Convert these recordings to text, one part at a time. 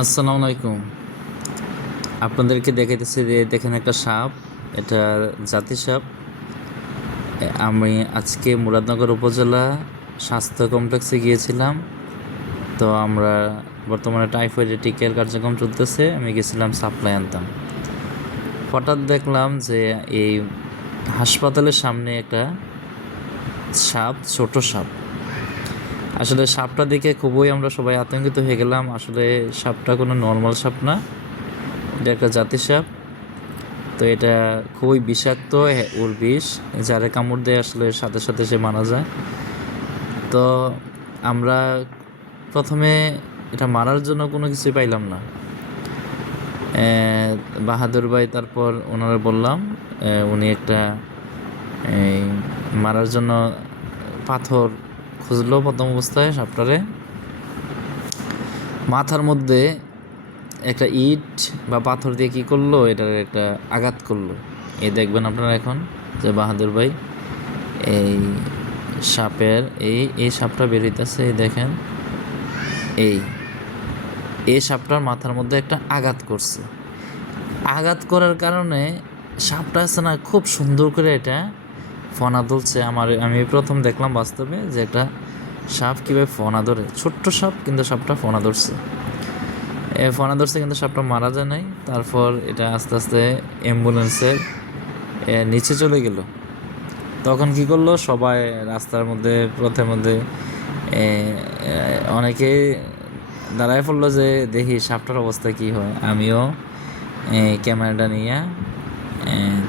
আসসালামু আলাইকুম। আপনাদেরকে দেখাইতেছি যে দেখেন একটা সাপ, এটা জাতি সাপ। আমি আজকে মুরাদনগর উপজেলা স্বাস্থ্য কমপ্লেক্সে গিয়েছিলাম। তো আমরা বর্তমানে টাইফয়েডের টিকার কার্যক্রম চলতেছে, আমি গেছিলাম সাপ্লাই আনতাম। হঠাৎ দেখলাম যে এই হাসপাতালের সামনে একটা সাপ, ছোট সাপ। আসলে সাপটা দেখে খুবই আমরা সবাই আতঙ্কিত হয়ে গেলাম। আসলে সাপটা কোনো নর্মাল সাপ না। এটা একটা জাতি সাপ। তো এটা খুবই বিষাক্ত হ্যাঁ, ওর বিষ যারা কামড় দেয় আসলে সাথে সাথে সে মারা যায়। তো আমরা প্রথমে এটা মারার জন্য কোনো কিছুই পাইলাম না। বাহাদুর ভাই তারপর ওনারা বললাম উনি একটা মারার জন্য পাথর খুঁজলো প্রথম অবস্থায় সাপটারে। মাথার মধ্যে একটা ইট বা পাথর দিয়ে কি করল? এটার একটা আঘাত করল। এই দেখবেন আপনারা এখন যে বাহাদুর ভাই, এই সাপের, এই এই সাপটা বেরিতেছে এই দেখেন। এই এই সাপটার মাথার মধ্যে একটা আঘাত করছে। আঘাত করার কারণে সাপটা আছে না, খুব সুন্দর করে এটা ফনা তুলছে আমার, আমি প্রথম দেখলাম বাস্তবে যে একটা সাপ কীভাবে ফনা ধরে। ছোট্ট সাপ, কিন্তু সাপটা ফনা ধরছে। ফনা ধরছে কিন্তু সাপটা মারা যায় নাই। তারপর এটা আস্তে আস্তে অ্যাম্বুলেন্সের নিচে চলে গেল। তখন কি করল? সবাই রাস্তার মধ্যে, পথের মধ্যে অনেকে দাঁড়ায় পড়ল যে, দেখি সাপটার অবস্থা কি হয়? আমিও ক্যামেরাটা নিয়ে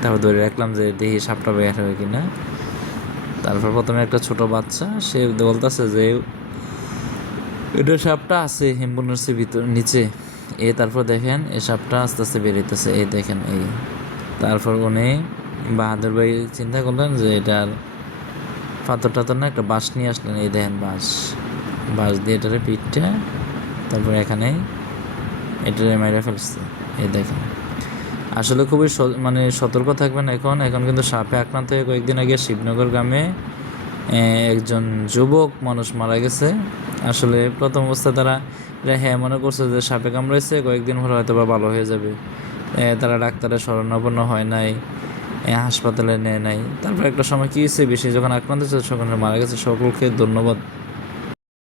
তারপর ধরে রাখলাম যে দেখি সাপটা বের হয় কিনা। তারপর প্রথমে একটা ছোট বাচ্চা, সে বলতেছে যে, এটা সাপটা আছে অ্যাম্বুলেন্সের ভিতর, নিচে। এ তারপর দেখেন এই সাপটা আস্তে আস্তে বেরিতেছে এই দেখেন, এই। তারপর উনি বাহাদুর ভাই চিন্তা করলেন যে, এটার পাথর টাথর না, একটা বাঁশ নিয়ে আসলেন। এই দেখেন বাঁশ বাঁশ দিয়ে এটারে পিঠটা তারপর এখানে এটারে মেরে ফেলছে। এই দেখেন। আসলে খুবই মানে সতর্ক থাকবেন এখন। এখন কিন্তু সাপে আক্রান্ত হয়ে কয়েকদিন আগে শিবনগর গ্রামে একজন যুবক মানুষ মারা গেছে। আসলে প্রথম অবস্থায় তারা হ্যাঁ মনে করছে যে সাপে কামড়াইছে, কয়েকদিন পরে হয়তো বা ভালো হয়ে যাবে। তারা ডাক্তারের শরণাপন্ন হয় নাই হাসপাতালে নেয় নাই। তারপর একটা সময় কী হয়েছে, বেশি যখন আক্রান্ত হয়েছে তখন মারা গেছে। সকলকে ধন্যবাদ।